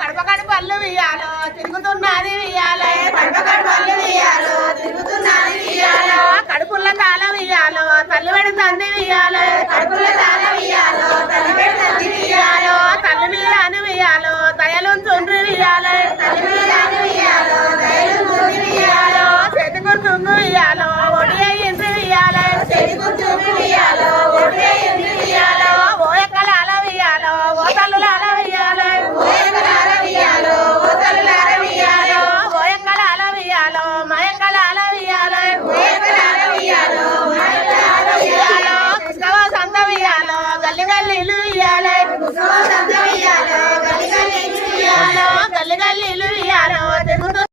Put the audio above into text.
కడపకడి పళ్ళు వియ్యాలో తిరుగుతున్నది వియ్యాలో కడుపుల్ల కాలం ఇయ్యాలో తల్లి పెడి తండ్రి ఇయ్యాలి